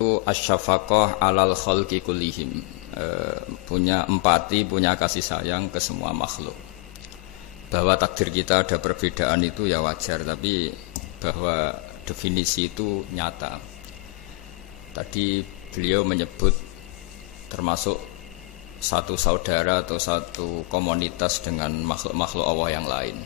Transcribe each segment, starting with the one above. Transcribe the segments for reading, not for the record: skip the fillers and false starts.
Asyafaqah alal khalqi kullihim, punya empati, punya kasih sayang ke semua makhluk. Bahwa takdir kita ada perbedaan itu ya wajar, tapi bahwa definisi itu nyata. Tadi beliau menyebut termasuk satu saudara atau satu komunitas dengan makhluk-makhluk Allah yang lain.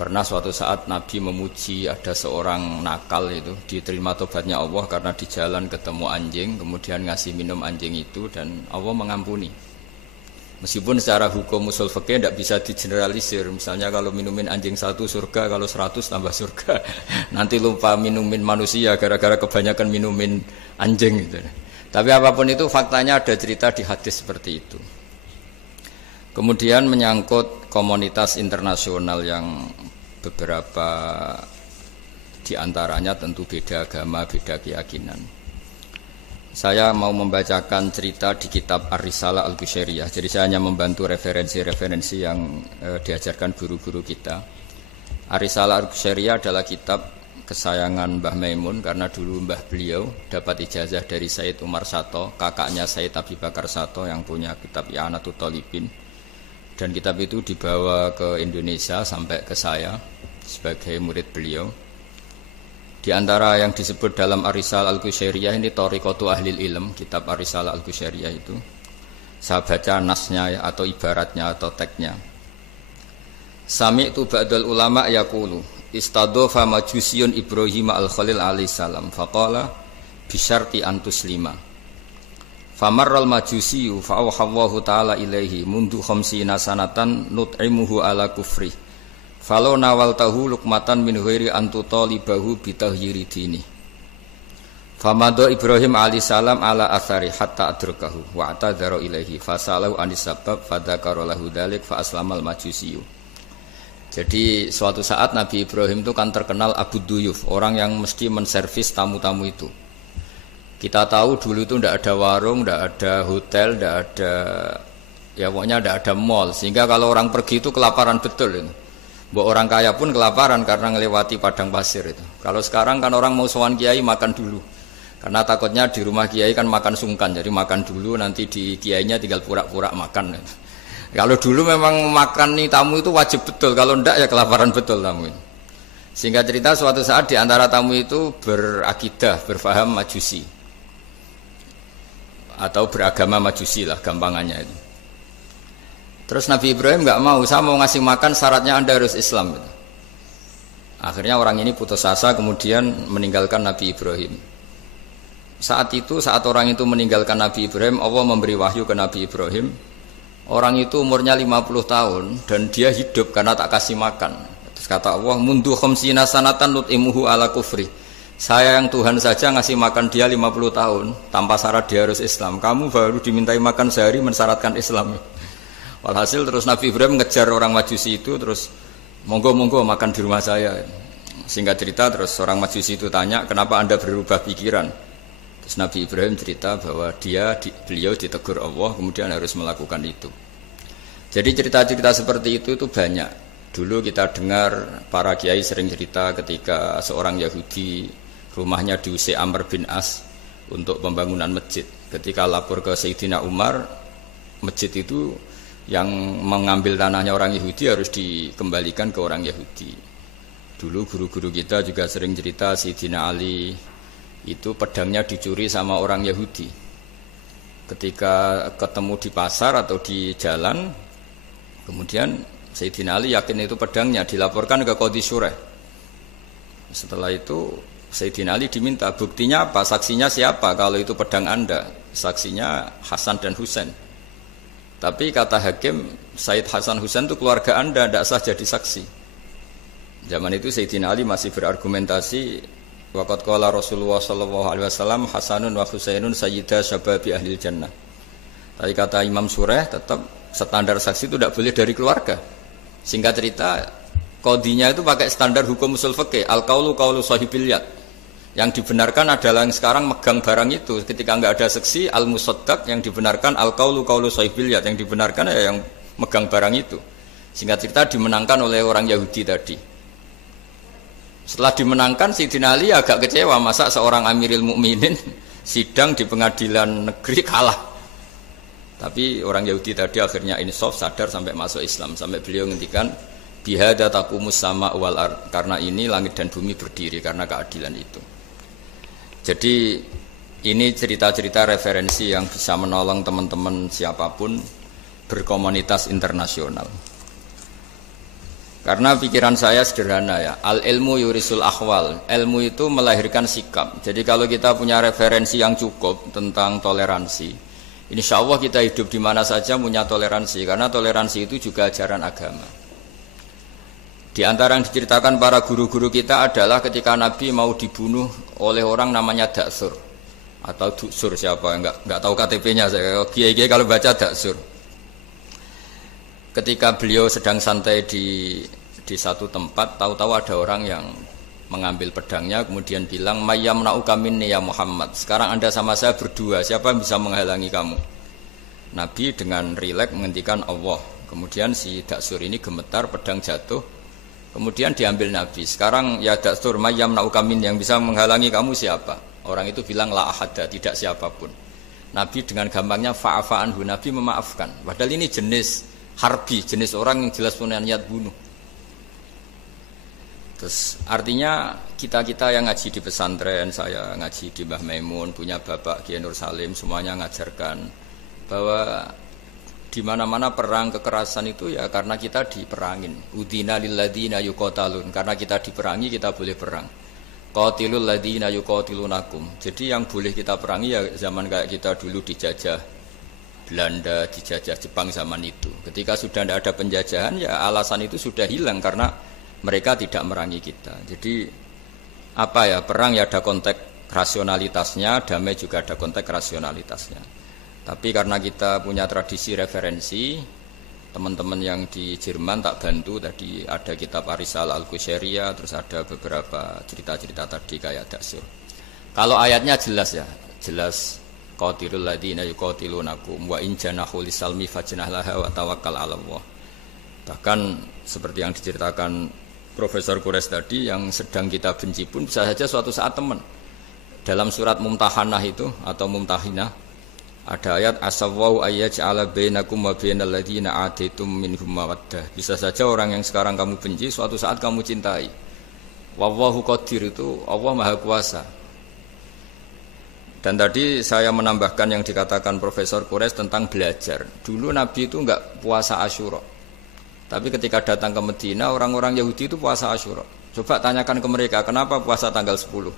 Pernah suatu saat Nabi memuji ada seorang nakal itu, diterima tobatnya Allah karena di jalan ketemu anjing, kemudian ngasih minum anjing itu dan Allah mengampuni. Meskipun secara hukum usul fikih tidak bisa digeneralisir, misalnya kalau minumin anjing 1 surga, kalau 100 tambah surga. Nanti lupa minumin manusia gara-gara kebanyakan minumin anjing gitu. Tapi apapun itu faktanya ada cerita di hadis seperti itu. Kemudian menyangkut komunitas internasional yang beberapa diantaranya tentu beda agama, beda keyakinan. Saya mau membacakan cerita di kitab Ar-Risalah Al-Qushairiyah. Jadi saya hanya membantu referensi-referensi yang diajarkan guru-guru kita. Ar-Risalah Al-Qushairiyah adalah kitab kesayangan Mbah Maimun karena dulu mbah beliau dapat ijazah dari Sayyid Umar Sato, kakaknya Sayyid Abi Bakar Sato yang punya kitab I'anatul Thalibin. Dan kitab itu dibawa ke Indonesia sampai ke saya sebagai murid beliau. Di antara yang disebut dalam Ar-Risalah Al-Qushairiyah ini Thariqatu Ahlil Ilm, kitab Ar-Risalah Al-Qushairiyah itu. Saya baca nasnya atau ibaratnya atau teksnya. Sami'tu ba'dal ulama yaqulu istadhafa majusiyun Ibrahim al-Khalil alaihi salam faqala bisyarti an tuslima. Famarral majusiyu fa'awhallahu ta'ala ilaihi mundu khamsina sanatan nut'imuhu ala kufri falau nawaltahu lukmatan min ghairi antutalibahu bitahyiri dini. Famado Ibrahim alaihi salam ala athari hatta adrakahu wa atadhara ilaihi fasalahu anis sabab fadzakara lahu dzalik fa aslamal majusiyu. Jadi suatu saat Nabi Ibrahim itu kan terkenal Abu Duyuf, orang yang mesti menservis tamu-tamu itu. Kita tahu dulu itu tidak ada warung, tidak ada hotel, tidak ada, ya pokoknya tidak ada mall. Sehingga kalau orang pergi itu kelaparan betul itu. Mbok orang kaya pun kelaparan karena melewati padang pasir itu. Kalau sekarang kan orang mau sowan kiai makan dulu. Karena takutnya di rumah kiai kan makan sungkan, jadi makan dulu nanti di kiainya tinggal pura-pura makan. Kalau dulu memang makan nih tamu itu wajib betul, kalau tidak ya kelaparan betul tamu itu. Sehingga cerita suatu saat di antara tamu itu berakidah, berfaham majusi. Atau beragama majusi lah gampangannya itu. Terus Nabi Ibrahim enggak mau, saya mau ngasih makan syaratnya Anda harus Islam gitu. Akhirnya orang ini putus asa kemudian meninggalkan Nabi Ibrahim. Saat orang itu meninggalkan Nabi Ibrahim, Allah memberi wahyu ke Nabi Ibrahim. Orang itu umurnya 50 tahun dan dia hidup karena tak kasih makan. Terus kata Allah, mundu khamsina sanatan nut'imuhu ala kufri. Saya yang Tuhan saja ngasih makan dia 50 tahun tanpa syarat dia harus Islam. Kamu baru dimintai makan sehari mensyaratkan Islam. Walhasil terus Nabi Ibrahim ngejar orang Majusi itu, terus monggo-monggo makan di rumah saya. Singkat cerita terus orang Majusi itu tanya, kenapa Anda berubah pikiran? Terus Nabi Ibrahim cerita bahwa beliau ditegur Allah kemudian harus melakukan itu. Jadi cerita-cerita seperti itu banyak. Dulu kita dengar para kiai sering cerita ketika seorang Yahudi rumahnya diusir Amr bin As untuk pembangunan masjid. Ketika lapor ke Sayyidina Umar, masjid itu yang mengambil tanahnya orang Yahudi harus dikembalikan ke orang Yahudi. Dulu guru-guru kita juga sering cerita Sayyidina Ali itu pedangnya dicuri sama orang Yahudi. Ketika ketemu di pasar atau di jalan, kemudian Sayyidina Ali yakin itu pedangnya, dilaporkan ke Qadhi Syurah. Setelah itu Sayyidina Ali diminta, buktinya apa? Saksinya siapa kalau itu pedang Anda? Saksinya Hasan dan Husain. Tapi kata hakim, Sayyid Hasan Husain itu keluarga Anda, tidak sah jadi saksi. Zaman itu Sayyidina Ali masih berargumentasi, waqad qala Rasulullah sallallahu alaihi wasallam Hasanun wa Husainun sayyida syababi ahlil jannah. Tapi kata Imam Surah, tetap standar saksi itu tidak boleh dari keluarga. Singkat cerita, qadhinya itu pakai standar hukum usul fikih, al-qaulu qaulu sahibil yad. Yang dibenarkan adalah yang sekarang megang barang itu. Ketika enggak ada saksi, al-musaddaq, yang dibenarkan al-qaulu qaulu sahibil yad, yang dibenarkan ya yang megang barang itu. Singkat cerita dimenangkan oleh orang Yahudi tadi. Setelah dimenangkan Sayyidina Ali agak kecewa, masa seorang Amirul Mukminin sidang di pengadilan negeri kalah. Tapi orang Yahudi tadi akhirnya insaf, sadar sampai masuk Islam, sampai beliau ngendikan bihada taqumus sama wal ard, karena ini langit dan bumi berdiri karena keadilan itu. Jadi ini cerita-cerita referensi yang bisa menolong teman-teman siapapun berkomunitas internasional. Karena pikiran saya sederhana ya, al ilmu yurisul ahwal, ilmu itu melahirkan sikap. Jadi kalau kita punya referensi yang cukup tentang toleransi, insya Allah kita hidup di mana saja punya toleransi, karena toleransi itu juga ajaran agama. Di antara yang diceritakan para guru-guru kita adalah ketika Nabi mau dibunuh oleh orang namanya Daksur atau Duksur, siapa nggak tahu KTP-nya saya. Kiai-kiai kalau baca Daksur. Ketika beliau sedang santai di satu tempat, tahu-tahu ada orang yang mengambil pedangnya kemudian bilang mayyamna'uka minni ya Muhammad, sekarang Anda sama saya berdua, siapa yang bisa menghalangi kamu? Nabi dengan rileks menghentikan Allah. Kemudian si Daksur ini gemetar, pedang jatuh, kemudian diambil Nabi. Sekarang ya Daksur, mayyamna'uka minni, yang bisa menghalangi kamu siapa? Orang itu bilang la ahada, tidak siapapun. Nabi dengan gampangnya fa'afa anhu, Nabi memaafkan. Padahal ini jenis harbi, jenis orang yang jelas punya niat bunuh. Terus artinya kita-kita yang ngaji di pesantren, saya ngaji di Mbah Maimun, punya Bapak Kiai Nur Salim, semuanya ngajarkan bahwa di mana-mana perang kekerasan itu ya karena kita diperangin. Udina lilladzina yuqatalun, karena kita diperangi kita boleh perang. Qatilul ladzina yuqatilunakum. Jadi yang boleh kita perangi ya zaman kayak kita dulu dijajah Belanda, dijajah Jepang zaman itu. Ketika sudah tidak ada penjajahan ya alasan itu sudah hilang karena mereka tidak merangi kita. Jadi apa ya, perang ya ada konteks rasionalitasnya, damai juga ada konteks rasionalitasnya. Tapi karena kita punya tradisi referensi, teman-teman yang di Jerman tak bantu, tadi ada kitab Arisalah Al-Qushairiyah, terus ada beberapa cerita-cerita tadi kayak Daksur. Kalau ayatnya jelas ya, jelas qatilul ladzina yuqatilunakum wa in janahu lisalmi fajnah laha wa tawakkal 'ala Allah. Bahkan seperti yang diceritakan Profesor Quraisy tadi, yang sedang kita benci pun bisa saja suatu saat teman. Dalam surat Mumtahanah itu atau Mumtahinah ada ayat asawwau ayyaj'ala bainakum wa bainal ladzina ataitum minhum mawaddah. Bisa saja orang yang sekarang kamu benci suatu saat kamu cintai. Wallahu qadir, itu Allah Maha Kuasa. Dan tadi saya menambahkan yang dikatakan Profesor Quraisy tentang belajar. Dulu Nabi itu enggak puasa Asyura. Tapi ketika datang ke Medina, orang-orang Yahudi itu puasa Asyura. Coba tanyakan ke mereka, kenapa puasa tanggal 10?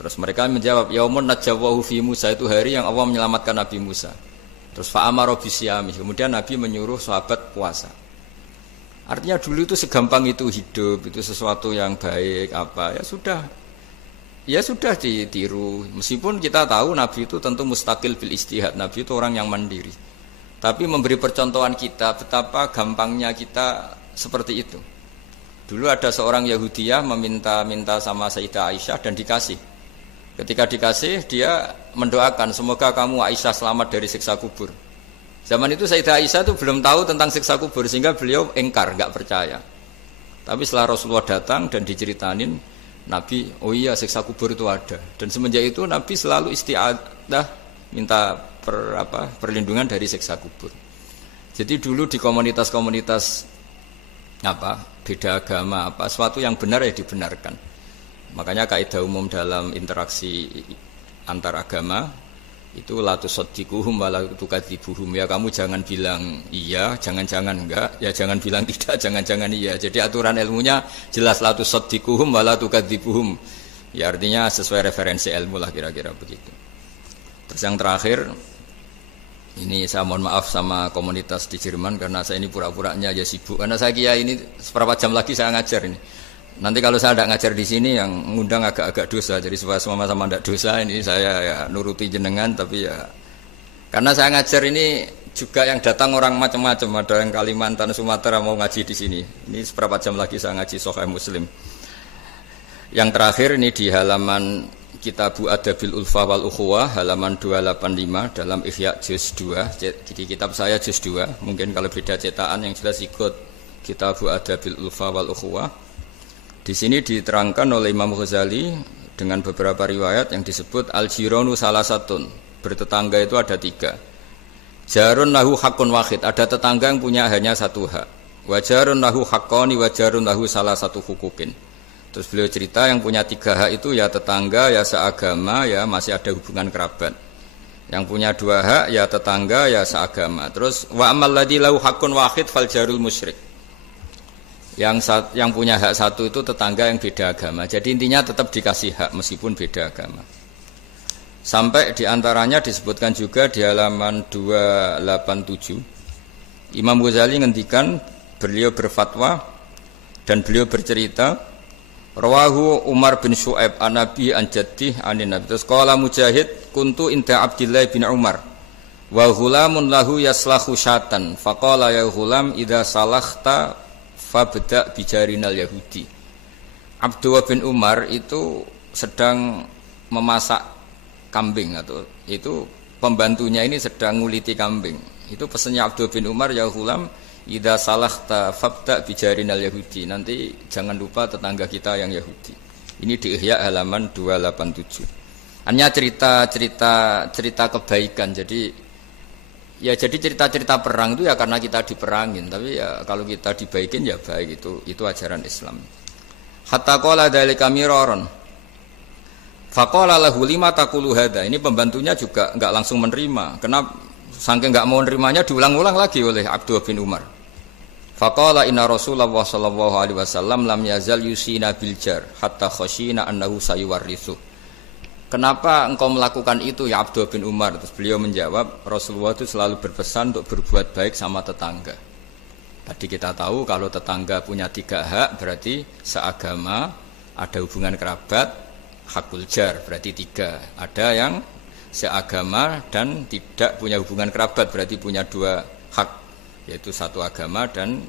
Terus mereka menjawab, yaumun najawwahu fi Musa, itu hari yang Allah menyelamatkan Nabi Musa. Terus fa'amara bisyami, kemudian Nabi menyuruh sahabat puasa. Artinya dulu itu segampang itu hidup, itu sesuatu yang baik, apa ya sudah ditiru. Meskipun kita tahu Nabi itu tentu mustaqil bil istihad, Nabi itu orang yang mandiri. Tapi memberi percontohan kita betapa gampangnya kita seperti itu. Dulu ada seorang Yahudiyah meminta sama Sayyidah Aisyah dan dikasih. Ketika dikasih, dia mendoakan semoga kamu Aisyah selamat dari siksa kubur. Zaman itu Sayyidah Aisyah itu belum tahu tentang siksa kubur, sehingga beliau engkar, enggak percaya. Tapi setelah Rasulullah datang dan diceritanin Nabi, oh iya siksa kubur itu ada. Dan semenjak itu Nabi selalu isti'adah, minta perlindungan dari siksa kubur. Jadi dulu di komunitas-komunitas beda agama sesuatu yang benar ya dibenarkan. Makanya kaidah umum dalam interaksi antar agama itu la tusaddiquhum wa la tukadzibuhum, ya kamu jangan bilang iya, jangan-jangan enggak, ya jangan bilang tidak, jangan-jangan iya. Jadi aturan ilmunya jelas la tusaddiquhum wa la tukadzibuhum. Ya artinya sesuai referensi ilmu lah kira-kira begitu. Terus yang terakhir, ini saya mohon maaf sama komunitas di Jerman karena saya ini pura-puranya aja sibuk. Karena saya kira ini seberapa jam lagi saya ngajar ini. Nanti kalau saya tidak ngajar di sini yang ngundang agak-agak dosa. Jadi supaya sama-sama tidak dosa, ini saya ya nuruti jenengan. Tapi ya karena saya ngajar ini juga yang datang orang macam-macam. Ada yang Kalimantan, Sumatera mau ngaji di sini. Ini seberapa jam lagi saya ngaji Sahih Muslim. Yang terakhir ini di halaman Kitabu Adabil Ulfa wal Ukhuwah halaman 285 dalam Ihya juz 2. Jadi kitab saya juz 2. Mungkin kalau beda cetakan yang jelas ikut Kitabu Adabil Ulfa wal Ukhuwah. Di sini diterangkan oleh Imam Ghazali dengan beberapa riwayat yang disebut al-jiranu salasatun, bertetangga itu ada 3. Jarun lahu hakun wahid, ada tetangga yang punya hanya 1 hak. Wa jarun lahu haqqani wa jarun lahu salah satu hukukin. Terus beliau cerita yang punya 3 hak itu ya tetangga, ya seagama, ya masih ada hubungan kerabat. Yang punya 2 hak ya tetangga, ya seagama. Terus wa amal ladzi lahu hakun wahid fal jarul musyrik. Yang punya hak 1 itu tetangga yang beda agama. Jadi intinya tetap dikasih hak meskipun beda agama. Sampai diantaranya disebutkan juga di halaman 287. Imam Ghazali ngendikan, beliau berfatwa dan beliau bercerita, rawahu Umar bin Syu'aib an Nabi an Jaddih anin Nabi. Terus qala Mujahid kuntu inda Abdullah bin Umar wa ghulamun lahu yaslahu syatan faqala ya ghulam idza salakhta fabda bijarinal Yahudi. Abdullah bin Umar itu sedang memasak kambing, atau itu pembantunya ini sedang nguliti kambing. Itu pesannya Abdullah bin Umar, ya ghulam idza salakhta fabda bijarinal Yahudi. Nanti jangan lupa tetangga kita yang Yahudi. Ini di Ihya halaman 287. Hanya cerita kebaikan. Jadi cerita-cerita perang itu ya karena kita diperangin, tapi ya kalau kita dibaikin ya baik, itu ajaran Islam. Hatta qala dzalika miraron. Faqala lahu lima taqulu hadza. Ini pembantunya juga enggak langsung menerima. Kenapa saking enggak mau nerimanya diulang-ulang lagi oleh Abdullah bin Umar. Faqala inna Rasulullah sallallahu alaihi wasallam lam yazal yusina bil jar hatta khashina annahu sayuwarrithu. Kenapa engkau melakukan itu ya Abdullah bin Umar? Terus beliau menjawab, Rasulullah itu selalu berpesan untuk berbuat baik sama tetangga. Tadi kita tahu kalau tetangga punya 3 hak, berarti seagama, ada hubungan kerabat, hakul jar, berarti 3. Ada yang seagama dan tidak punya hubungan kerabat, berarti punya 2 hak, yaitu 1 agama dan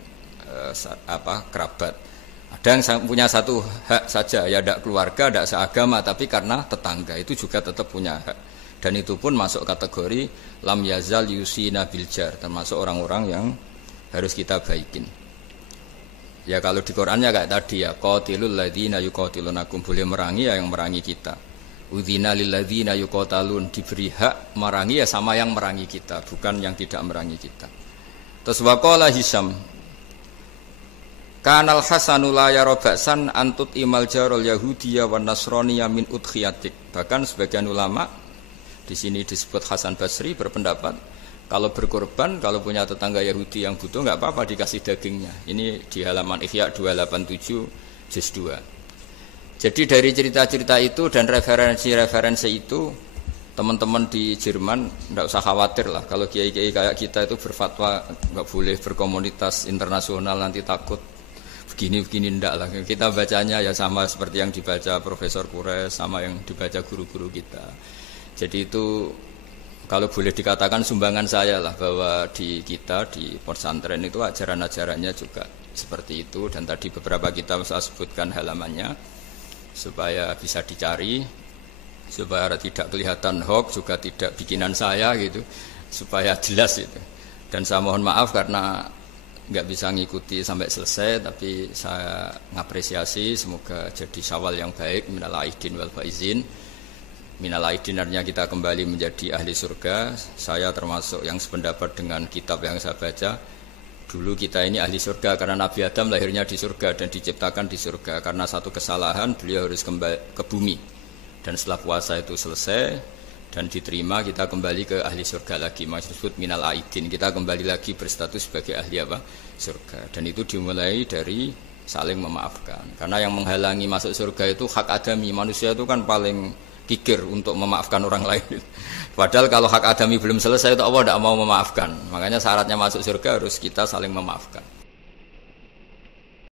kerabat. Ada yang punya 1 hak saja, ya tidak keluarga, tidak seagama, tapi karena tetangga, itu juga tetap punya hak. Dan itu pun masuk kategori lam yazal yusina bil jar, termasuk orang-orang yang harus kita baikin. Ya kalau di Qur'annya kayak tadi ya, qatilul ladzina yuqatilunakum, boleh merangi ya yang merangi kita. Udzina lil ladzina yuqatalun, diberi hak merangi ya sama yang merangi kita, bukan yang tidak merangi kita. Terus waqala Hisam, Kanal Hasanu la yara ba'san antut imal jarul Yahudiyya wan Nasraniyya min udkhiyatik. Bahkan sebagian ulama di sini disebut Hasan Basri berpendapat kalau berkorban, kalau punya tetangga Yahudi yang butuh enggak apa-apa dikasih dagingnya. Ini di halaman Ihya 287 juz 2. Jadi dari cerita-cerita itu dan referensi-referensi itu, teman-teman di Jerman enggak usah khawatir lah kalau kiai-kiai kayak kita itu berfatwa enggak boleh berkomunitas internasional nanti takut begini ndak lah. Kita bacanya ya sama seperti yang dibaca Profesor Kures, sama yang dibaca guru-guru kita. Jadi itu kalau boleh dikatakan sumbangan saya lah, bahwa di kita di pesantren itu ajaran-ajarannya juga seperti itu. Dan tadi beberapa kitab saya sebutkan halamannya supaya bisa dicari, supaya tidak kelihatan hoax, juga tidak bikinan saya gitu, supaya jelas itu. Dan saya mohon maaf karena nggak bisa ngikuti sampai selesai, tapi saya ngapresiasi, semoga jadi syawal yang baik. Minal aidin wal faizin. Minal aidin artinya kita kembali menjadi ahli surga. Saya termasuk yang sependapat dengan kitab yang saya baca. Dulu kita ini ahli surga karena Nabi Adam lahirnya di surga dan diciptakan di surga. Karena satu kesalahan beliau harus kembali ke bumi. Dan setelah puasa itu selesai dan diterima, kita kembali ke ahli surga lagi, maksud minal aidin, kita kembali lagi berstatus sebagai ahli surga. Dan itu dimulai dari saling memaafkan, karena yang menghalangi masuk surga itu hak adami. Manusia itu kan paling kikir untuk memaafkan orang lain, padahal kalau hak adami belum selesai itu Allah tidak mau memaafkan. Makanya syaratnya masuk surga harus kita saling memaafkan.